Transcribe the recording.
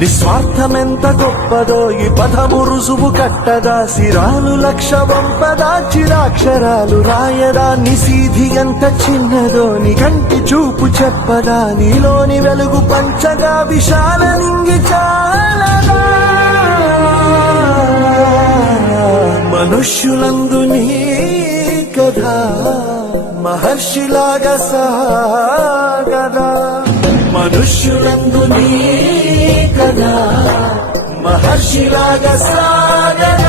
నిస్వార్థమెంత గొప్పదో ఈ పదము రుజువు కట్టదా, సిరాలు లక్ష వంపదా, చిరాక్షరాలు రాయదా, నిసీధి ఎంత చిన్నదో నీ కంటి చూపు చెప్పదా, నీలోని వెలుగు పంచగా విశాల నింగి చాలదా. మనుష్యులందు నీ కథ మహర్షిలాగా సాగదా, మనుష్యులందు నీ కథ మహర్షిలాగా సాగదా.